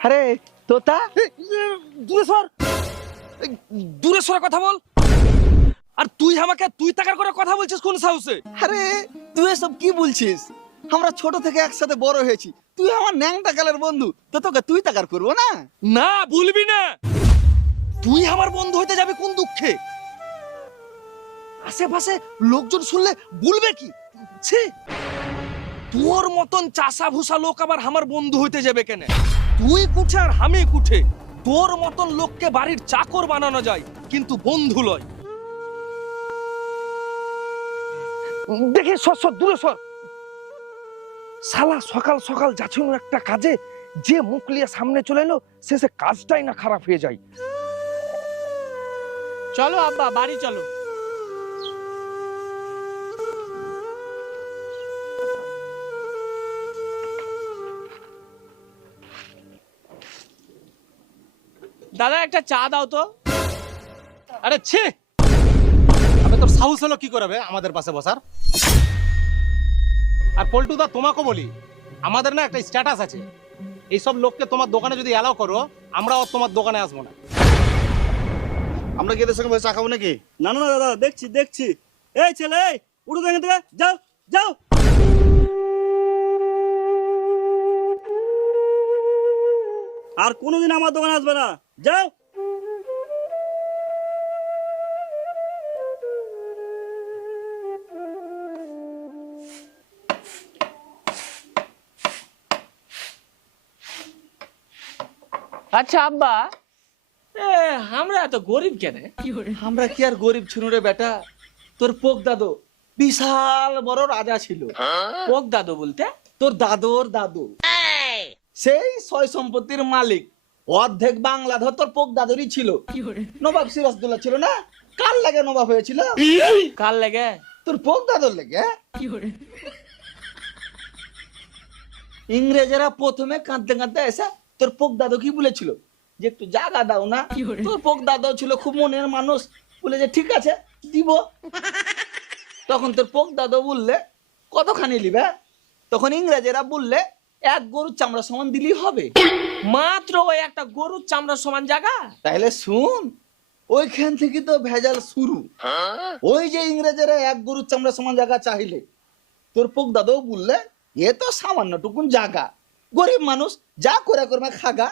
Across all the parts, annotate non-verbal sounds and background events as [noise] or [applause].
আরে তোতা? দূরে সর। দূরে সরে কথা বল। আর তুই আমাকে তুই টাকার করে কথা বলছিস কোন সাহসে? আরে তুই এসব কি বলছিস? আমরা ছোট থেকে একসাথে বড় হয়েছি। তুই আমার ন্যাংটা কালের বন্ধু। তো তোকে তুই টাকার করব না? না বলবি না। তুই আমার বন্ধু হইতে যাবে কোন দুঃখে? আশেপাশে লোকজন শুনলে বলবে কি? ছি! তোর মতন চাষা ভুষা লোক আবার আমার বন্ধু হইতে যাবে কেন? তুই কুঠে আর আমি কুঠে। তোর মতন লোককে বাড়ির চাকর বানানো যায় কিন্তু বন্ধু লয়। দেখে সর সর দূরে সর। শালা সকাল সকাল যাচ্ছিল একটা কাজে যে মুখ লিয়ে সামনে চলে এলো শেষে কাজটাই না খারাপ হয়ে যায়। চলো আব্বা বাড়ি চলো। দাদা, একটা চা দাও তো। আরে ছি! আবে, তোর সাহস হলো কি করবে আমাদের পাশে বসার? আর পল্টুদা তোমাকে বলি, আমাদের না একটা স্ট্যাটাস আছে। এইসব লোককে তোমার দোকানে যদি অ্যালাউ করো, আমরাও তোমার দোকানে আসব না। আমরা এদের সঙ্গে বসে চা খাব নাকি? না না দাদা, দেখছি দেখছি। এই ছেলে, এই, উঠো এখান থেকে, যাও যাও। আর কোনোদিন আমার দোকানে আসবে না। যাও। আচ্ছা আব্বা। এ, আমরা এত গরিব কেন? আমরা কি আর গরিব ছিল রে বেটা? তোর পোক দাদু বিশাল বড় রাজা ছিল। কক দাদু বলতে তোর দাদুর দাদু। সেই সয় সম্পত্তির মালিক। অর্ধেক বাংলা ধর তোর পোক দাদুরই ছিল। নবাব সিরাজদুল্লাহ ছিল না? কার লাগে নবাব হয়েছিল? কাল লেগে? তোর পোক দাদুর লেগে? ইংরেজেরা প্রথমে কাঁদতে কাঁদতে এসে তোর পোক দাদু কি বলেছিল? যে একটু জায়গা দাও না। তোর পোক দাদু ছিল খুব মনের মানুষ। বলে যে ঠিক আছে দিব। তখন তোর পোক দাদু বললে কতখানি নিবে? তখন ইংরেজেরা বললে এক গরুর চামড়া সমান দিলেই হবে। মাত্র ওই একটা গরুর চামড়ার সমান জায়গা। তাহলে শুন ওইখান থেকে তো ভেজাল শুরু। ওই যে ইংরেজেরা এক গরুর চামড়া সমান জায়গা চাইলে তোর পোক দাদু বললে এ তো সামান্য টুকুন জায়গা। গরিব মানুষ যা করে করবে খাগা।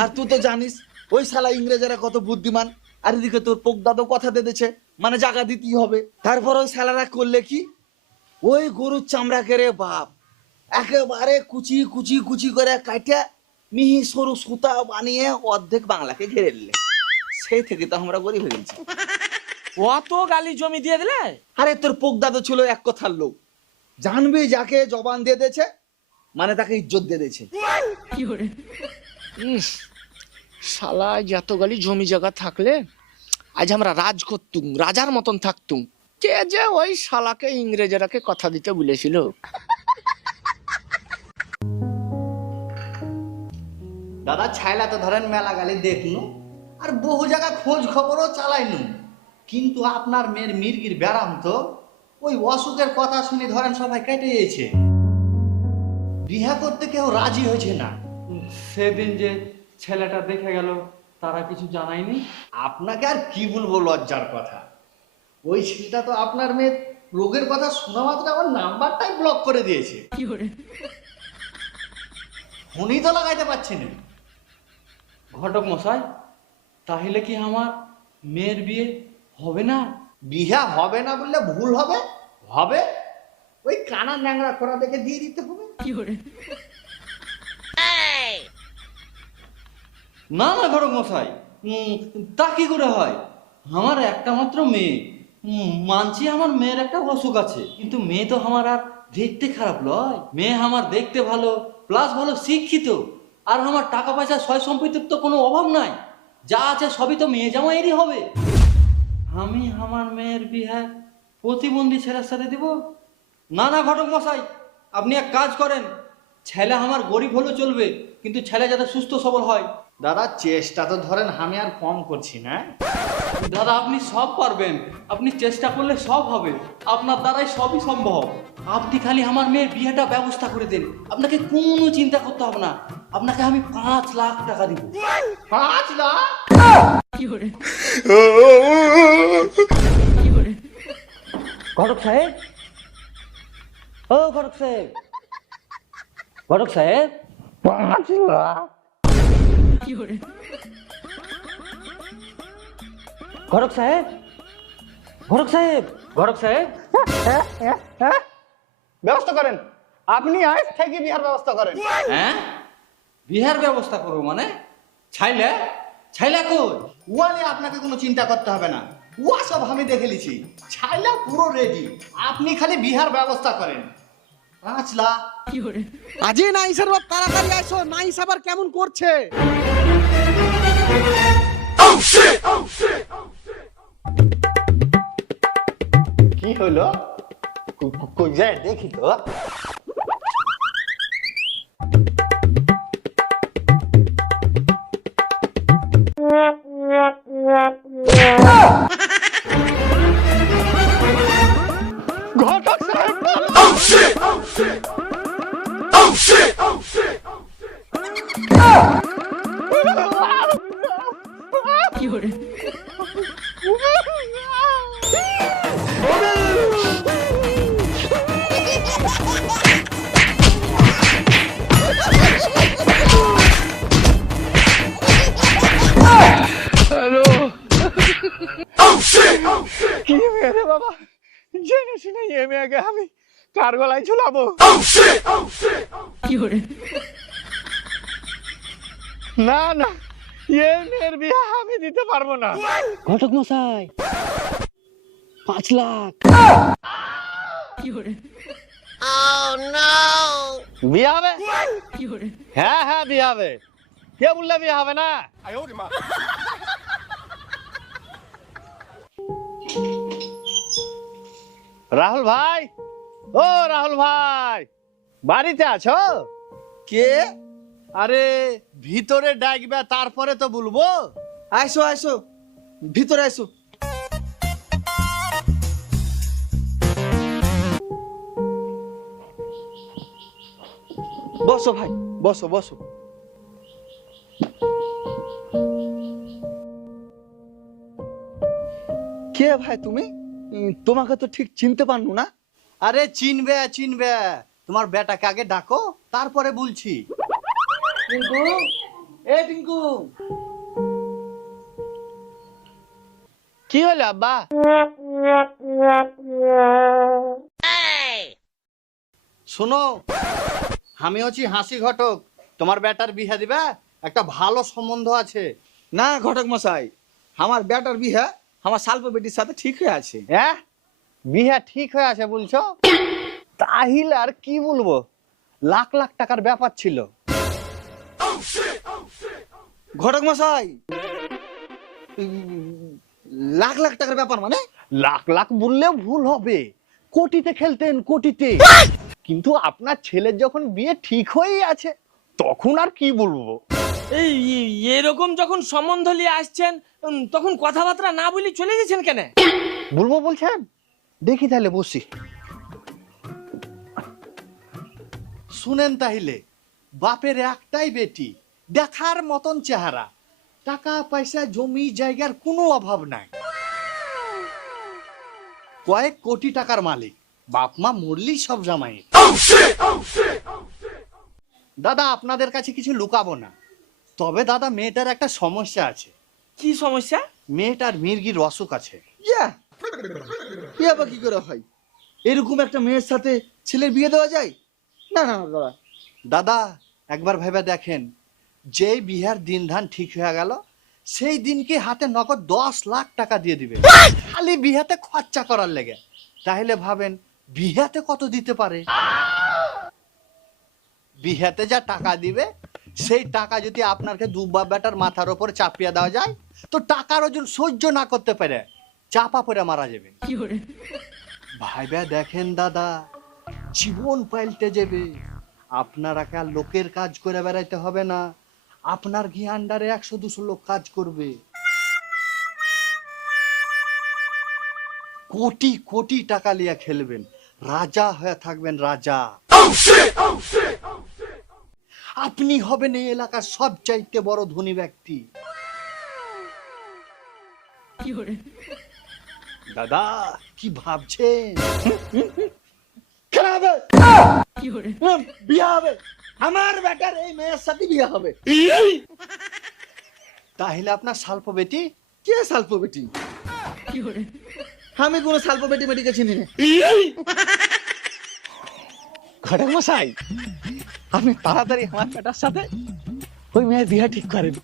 আর তুই তো জানিস ওই শালা ইংরেজেরা কত বুদ্ধিমান। আর এদিকে তোর পোক দাদু কথা দিয়ে দিচ্ছে মানে জায়গা দিতেই হবে। তারপর ওই শালারা করলে কি? ওই গরুর চামড়া কেড়ে বাপ একেবারে কুচি কুচি কুচি করে কাটে মিহি সরু সুতা বানিয়ে অর্ধেক বাংলাকে ঘেরে নিলে। সেই থেকে তো আমরা গরিব হয়ে গেছি। অত গালি জমি দিয়ে দিলে? আরে তোর পোক দাদু ছিল এক কথার লোক। জানবি যাকে জবান দিয়ে দিয়েছে মানে তাকে ইজ্জত দিয়ে দিয়েছে। শালা এত গালি জমি জায়গা থাকলে আজ আমরা রাজ করতুম রাজার মতন থাকতুম। কে যে ওই শালাকে ইংরেজেরাকে কথা দিতে বলেছিল? দাদা ছাইলা তো ধরেন মেলা গালি দেখনু আর বহু জায়গা খোঁজ খবরও চালাইনু কিন্তু আপনার মেয়ের মির্গির ব্যারাম তো ওই অসুখের কথা শুনে ধরেন সবাই কেটে গেছে। বিহা করতে কেউ রাজি হয়েছে না। সেদিন যে ছেলেটা দেখে গেল তারা কিছু জানায়নি? আপনাকে আর কি বলব লজ্জার কথা। ওই ছেলেটা তো আপনার মেয়ের রোগের কথা শোনা মাত্র আমার নাম্বারটাই ব্লক করে দিয়েছে। ফোনই তো লাগাইতে পারছি না। ঘটক মশাই তাহলে কি আমার মেয়ের বিয়ে হবে না? বিহা হবে না বললে ভুল হবে? হবে? ওই কানা ন্যাংরা করা দেখে দিয়ে দিতে হবে। কি করে? না না ঘটক মশাই উম, তা কি করে হয়? আমার একটা মাত্র মেয়ে। মানছি আমার মেয়ের একটা অসুখ আছে কিন্তু মেয়ে তো আমার আর দেখতে খারাপ লয় মেয়ে আমার দেখতে ভালো প্লাস ভালো শিক্ষিত। আর আমার টাকা পয়সা সয় সম্পত্তির তো কোনো অভাব নাই। যা আছে সবই তো মেয়ে জামাইয়েরই হবে। আমি আমার মেয়ের বিহার প্রতিবন্ধী ছেলের সাথে দিব? না না, ঘটক মশাই, আপনি এক কাজ করেন। ছেলে আমার গরিব হলেও চলবে, কিন্তু ছেলে যাতে সুস্থ সবল হয় দাদা চেষ্টা তো ধরেন আমি আর কম করছি না দাদা আপনি সব পারবেন। আপনি চেষ্টা করলে সব হবে। আপনার দ্বারাই সবই সম্ভব। আপনি খালি আমার মেয়ের বিয়েটা ব্যবস্থা করে দেন। আপনাকে কোনো চিন্তা করতে হবে না। আপনাকে আমি পাঁচ লাখ টাকা দিব। পাঁচ লাখ? ঘটক সাহেব? ও ঘটক সাহেব। ঘটক সাহেব? পাঁচ লাখ? ঘটক সাহেব? ঘটক সাহেব? ঘটক সাহেব? ব্যবস্থা করেন। আপনি আজ থেকে বিহার ব্যবস্থা করেন। হ্যাঁ? বিহার ব্যবস্থা করব মানে? ছাইলে? ছাইলা কই? ওয়ালে আপনাকে কোনো চিন্তা করতে হবে না। ওয়া সব আমি দেখে লিছি ছাইলা পুরো রেডি আপনি খালি বিহার ব্যবস্থা করেন। পাঁচ লাখ আজই না ইসার বাপ তাড়াতাড়ি আসো না আবার কেমন করছে? কি হলো? কই যায় দেখি তো। কি মেরে বাবা? জেনে শুনে এ মেয়েকে আমি কার গলায় ঝুলাবো? না না এ মেয়ের বিয়ে আমি দিতে পারব না। ঘটক মশাই পাঁচ লাখ। বিয়ে হবে? হ্যাঁ হ্যাঁ বিয়ে হবে। কে বললে বিয়ে হবে না? রাহুল ভাই? ও রাহুল ভাই বাড়িতে আছো? কে? আরে ভিতরে ডাকবে তারপরে তো বলব। আইসো আইসো ভিতরে আইসো। বসো ভাই বসো বসো। কে ভাই তুমি? তোমাকে তো ঠিক চিনতে পারনু না। আরে চিনবে চিনবে। তোমার বেটাকে আগে ডাকো তারপরে বলছি। টিঙ্কু? এ টিঙ্কু! কি হলো আব্বা? শোনো আমি হচ্ছি হাসি ঘটক। তোমার বেটার বিয়ে দিবে একটা ভালো সম্বন্ধ আছে। না ঘটক মশাই আমার বেটার বিহা আমার সাল্প বেটির সাথে ঠিক হয়ে আছে। হ্যাঁ? বিয়ে ঠিক হয়ে আছে বলছো? [coughs] তাহিল আর কি বলব? লাখ লাখ টাকার ব্যাপার ছিল। ঘটক মশাই! লাখ লাখ টাকার ব্যাপার মানে? লাখ লাখ বললে ভুল হবে। কোটিতে খেলতেন কোটিতে। [coughs] কিন্তু আপনার ছেলের যখন বিয়ে ঠিক হয়েই আছে তখন আর কি বলব? এই এই- এরকম যখন সম্বন্ধ নিয়ে আসছেন তখন কথাবার্তা না বলি চলে গেছেন কেন? বলব বলছেন? দেখি তাহলে বসি। শুনেন তাহলে বাপের একটাই বেটি দেখার মতন চেহারা টাকা পয়সা জমি জায়গার কোনো অভাব নাই। কয়েক কোটি টাকার মালিক বাপ মা মরলি সব জামাই। দাদা আপনাদের কাছে কিছু লুকাবো না। তবে দাদা মেয়েটার একটা সমস্যা আছে। কি সমস্যা? মেয়েটার মির্গির অসুখ আছে। ইয়া! কি করে হয়? এরকম একটা মেয়ের সাথে ছেলের বিয়ে দেওয়া যায়? না না না দাদা। দাদা একবার ভেবে দেখেন। যেই বিহার দিন ধান ঠিক হয়ে গেল সেই দিনকে হাতে নগদ দশ লাখ টাকা দিয়ে দিবে। খালি বিহাতে খরচা করার লেগে। তাহলে ভাবেন বিহাতে কত দিতে পারে? বিহাতে যা টাকা দিবে সেই টাকা যদি আপনাকে দুবা বেটার মাথার ওপর চাপিয়ে দেওয়া যায় তো টাকার ওজন সহ্য না করতে পারে চাপা পড়ে মারা যাবে। ভাইবা দেখেন দাদা জীবন পাল্টে যাবে। আপনারা আর লোকের কাজ করে বেড়াইতে হবে না। আপনার ঘি আন্ডারে একশো দুশো লোক কাজ করবে। কোটি কোটি টাকা লিয়া খেলবেন। রাজা হয়ে থাকবেন রাজা। আপনি হবেন এই এলাকার সবচাইতে বড় ধনী ব্যক্তি। দাদা কি ভাবছেন? বিয়ে হবে। আমার বেটার এই মেয়ের সাথে বিয়ে হবে। তাহলে আপনার স্বল্প বেটি? কে সাল্প বেটি? আমি কোনো সাল্প বেটি বেটিকে চিনি না। ঘটক মশাই আপনি তাড়াতাড়ি আমার বেটার সাথে। ওই মেয়ে বিয়ে ঠিক করেন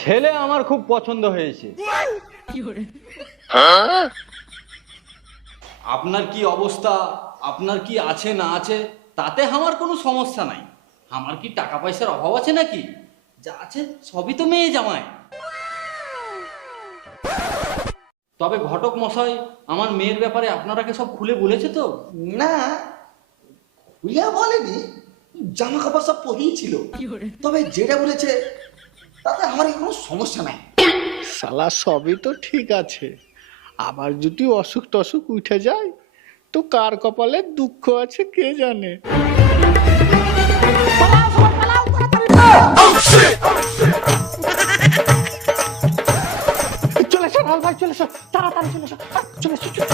ছেলে আমার খুব পছন্দ হয়েছে। আপনার কি অবস্থা আপনার কি আছে না আছে তাতে আমার কোনো সমস্যা নাই। আমার কি টাকা পয়সার অভাব আছে নাকি? যা আছে সবই তো মেয়ে জামাই। তবে ঘটক মশাই আমার মেয়ের ব্যাপারে আপনারাকে সব খুলে বলেছে তো না খুলিয়া বলেনি জামা কাপড় সব পরেই ছিল তবে যেটা বলেছে তাতে আমার কোনো সমস্যা নাই শালা সবই তো ঠিক আছে আবার যদি অসুখ টসুখ উঠে যায় তো কার কপালে দুঃখ আছে কে জানে চলে এসো চলে এসো তাড়াতাড়ি চলে এসো চলে এসো। চলে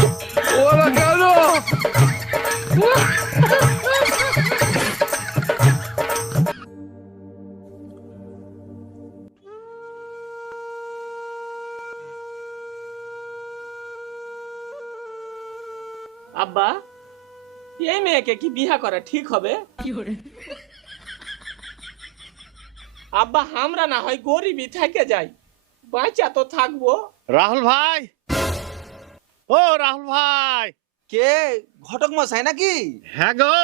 এসো। আব্বা এই মেয়েকে কি বিয়া করা ঠিক হবে? আব্বা আমরা না হয় গরিবই থেকে যাই। বাঁচা তো থাকব। রাহুল ভাই। ও রাহুল ভাই। কে? ঘটক মশাই নাকি? হ্যাঁ গো।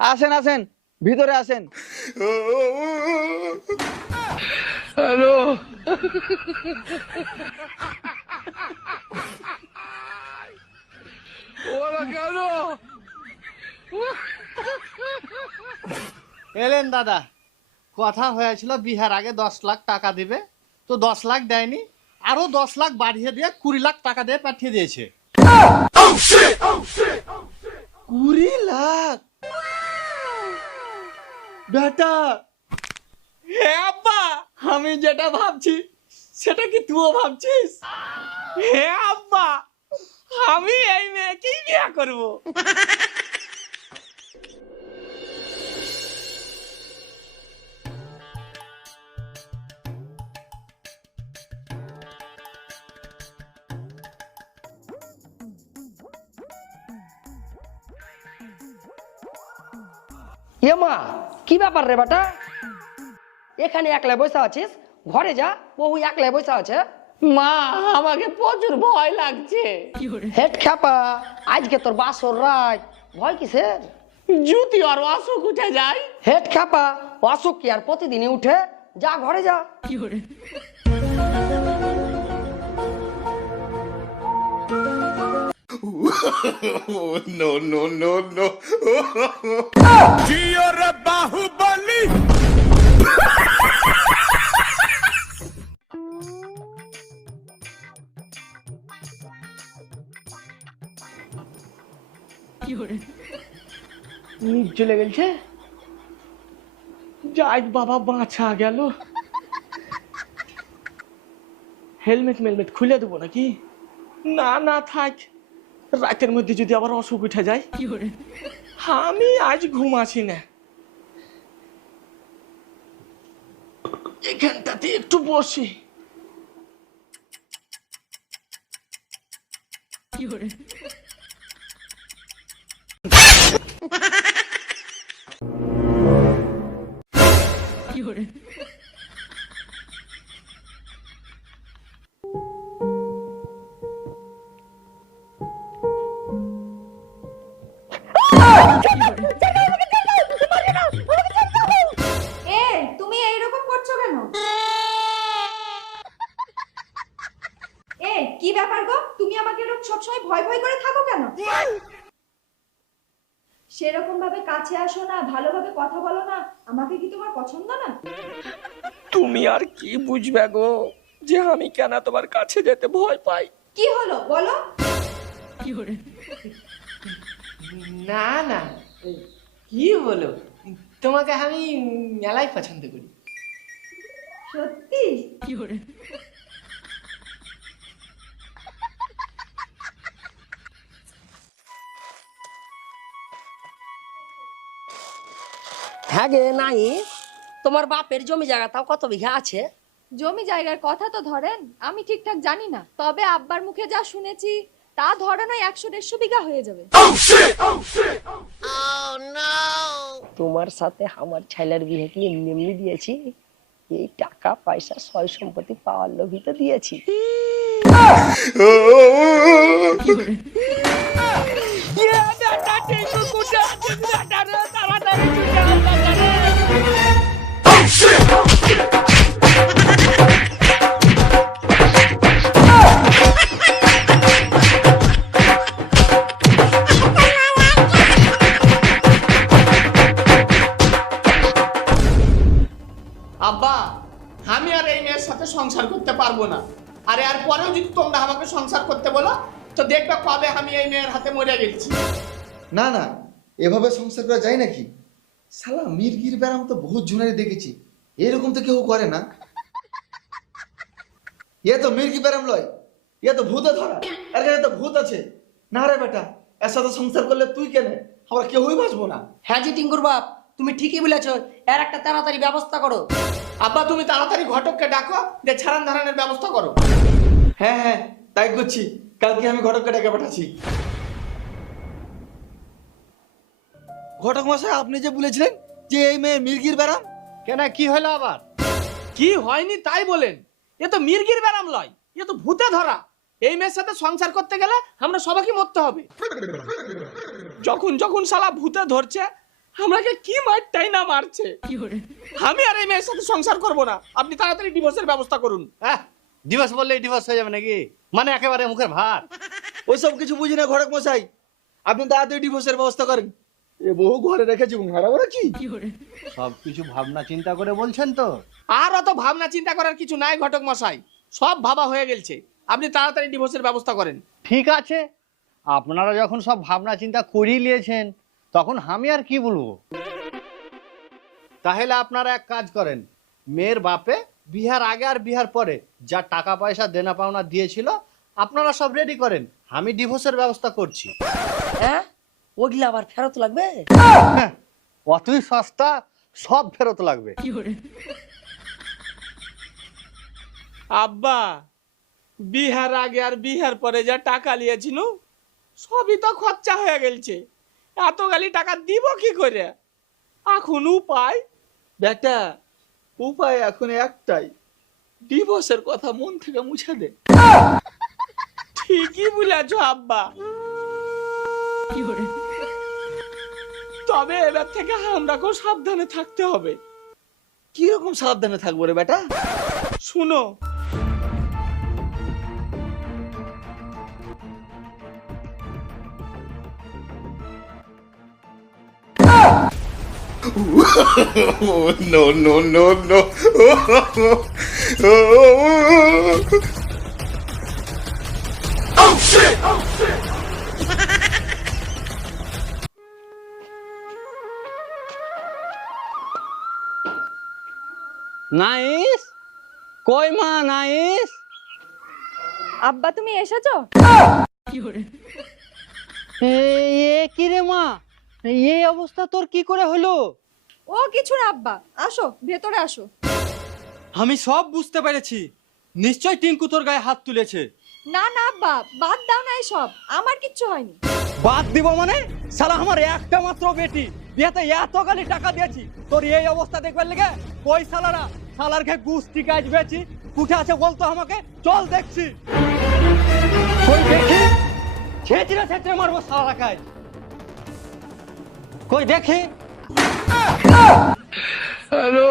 আসেন আসেন ভিতরে আসেন। হ্যালো। ওরা কেন? এলেন দাদা কথা হয়েছিল বিহার আগে দশ লাখ টাকা দিবে তো দশ লাখ দেয়নি, আরও দশ লাখ বাড়িয়ে দিয়ে কুড়ি লাখ টাকা দিয়ে পাঠিয়ে দিয়েছে। কুড়ি লাখ? বেটা হে আব্বা, আমি যেটা ভাবছি, সেটা কি তুইও ভাবছিস? হে আব্বা, আমি এই মেয়েকেই বিয়া করব। এ মা কি ব্যাপার রে বেটা? এখানে একলা বসে আছিস? ঘরে যা বহু একলা বসে আছে। মা আমাকে প্রচুর ভয় লাগছে। হেট খ্যাপা আজকে তোর বাসর রাত। ভয় কিসের? জুতি আর অসুখ উঠে যায়? হেট খ্যাপা অসুখ কি আর প্রতিদিনই উঠে? যা ঘরে যা। [laughs] নিজ চলে গেছে যাই বাবা বাঁচা গেল। হেলমেট মেলমেট খুলে দেবো নাকি? না না থাক। রাতের মধ্যে যদি আবার অসুখ উঠে যায়? আমি আজ ঘুমাছি না। এখানটাতে একটু বসি। এ সেরকম ভাবে কাছে আসো না ভালোভাবে কথা বলো না আমাকে কি তোমার পছন্দ না? তুমি আর কি বুঝবে গো যে আমি কেন তোমার কাছে যেতে ভয় পাই? কি হলো বলো। কি হলো? না না কি বলো তোমাকে আমি মেলাই পছন্দ করি। সত্যি? হ্যাঁ গে নাই। তোমার বাপের জমি জায়গা তাও কত বিঘা আছে? জমি জায়গার কথা তো ধরেন আমি ঠিকঠাক জানি না। তবে আব্বার মুখে যা শুনেছি তা ধরেন ওই একশো দেড়শো বিঘা হয়ে যাবে। তোমার সাথে আমার ছেলের বিয়ে কি এমনি এমনি দিয়েছি? এই টাকা পয়সা সয় সম্পত্তি পাওয়ার লোভিতে দিয়েছি। আব্বা আমি আর এই মেয়ের সাথে সংসার করতে পারব না। আরে আর পরেও যদি তোমরা আমাকে সংসার করতে বলো তো দেখবে কবে আমি এই মেয়ের হাতে মরে গেছি। না না এভাবে সংসার করা যায় নাকি? শালা মির্গির ব্যারাম তো বহুত জুনারি দেখেছি। এরকম তো কেউ করে না। এ তো মির্গি ব্যারাম লয়। এ তো ভূতে ধরা। আর এখানে তো ভূত আছে। না রে বেটা এর সাথে সংসার করলে তুই কেন? আমরা কেউই বাঁচবো না। হ্যাঁ জি টিঙ্কুর বাপ তুমি ঠিকই বলেছ। এর একটা তাড়াতাড়ি ব্যবস্থা করো। আব্বা তুমি তাড়াতাড়ি ঘটককে ডাকো যে ছাড়ান ধারানের ব্যবস্থা করো। হ্যাঁ হ্যাঁ তাই করছি। কালকে আমি ঘটককে ডেকে পাঠাচ্ছি। ঘটক মশাই আপনি যে বলেছিলেন যে এই মেয়ে মির্গির ব্যারাম? কেন কি হলো আবার? কি হয়নি তাই বলেন। এ তো মির্গির ব্যারাম লয় এ তো ভূতে ধরা। এই মেয়ের সাথে সংসার করতে গেলে আমরা সবাইকে মরতে হবে। যখন যখন শালা ভূতে ধরছে আমাকে কি মারটাই না মারছে। আমি আর এই মেয়ের সাথে সংসার করব না। আপনি তাড়াতাড়ি ডিভোর্সের ব্যবস্থা করুন। হ্যাঁ ডিভোর্স বললেই ডিভোর্স হয়ে যাবে নাকি? মানে একেবারে মুখের ভার। ওইসব কিছু বুঝি না ঘটক মশাই। আপনি তাড়াতাড়ি ডিভোর্সের ব্যবস্থা করেন। এ বহু ঘরে রেখেছি হারাবো কি? সব কিছু ভাবনা চিন্তা করে বলছেন তো? আর অত ভাবনা চিন্তা করার কিছু নাই ঘটক মশাই। সব ভাবা হয়ে গেছে আপনি তাড়াতাড়ি ডিভোর্সের ব্যবস্থা করেন। ঠিক আছে। আপনারা যখন সব ভাবনা চিন্তা করিয়ে নিয়েছেন তখন আমি আর কি বলব? তাহলে আপনারা এক কাজ করেন মেয়ের বাপে বিহার আগে আর বিহার পরে যা টাকা পয়সা দেনা পাওনা দিয়েছিল আপনারা সব রেডি করেন আমি ডিভোর্সের ব্যবস্থা করছি। হ্যাঁ? ওগুলা আবার ফেরত লাগবে? হ্যাঁ, অতই সস্তা সব ফেরত লাগবে। আব্বা বিহার আগে আর বিহার পরে যা টাকা নিয়েছিল সবই তো খরচা হয়ে গেছে এত গালি টাকা দিব কি করে? এখন উপায়? বেটা উপায় এখন একটাই। ডিভোর্সের কথা মন থেকে মুছে দে। ঠিকই বলেছ আব্বা। তবে এবার থেকে আমরাকেও সাবধানে থাকতে হবে। কীরকম সাবধানে থাকব রে বেটা? শুনো নাইস? কই মা নাইস? আব্বা তুমি এসেছ? এ কি রে মা? এই অবস্থা তোর কি করে হলো? ও কিছু না আব্বা। আসো ভেতরে আসো। আমি সব বুঝতে পেরেছি। নিশ্চয় টিঙ্কু তোর গায়ে হাত তুলেছে। না না আব্বা বাদ দাও না সব আমার কিচ্ছু হয়নি। বাদ দিব মানে? সালা আমার একটা মাত্র বেটি। বিয়েতে এত গালি টাকা দিয়েছি। তোর এই অবস্থা দেখবার লেগে কই সালারা সালার খেয়ে গুষ্টি কাজ বেছি কুঠে আছে বলতো আমাকে চল দেখছি। কই দেখি? ছেঁচড়ে ছেঁচড়ে মারবো সালারা কাজ কই দেখি হ্যালো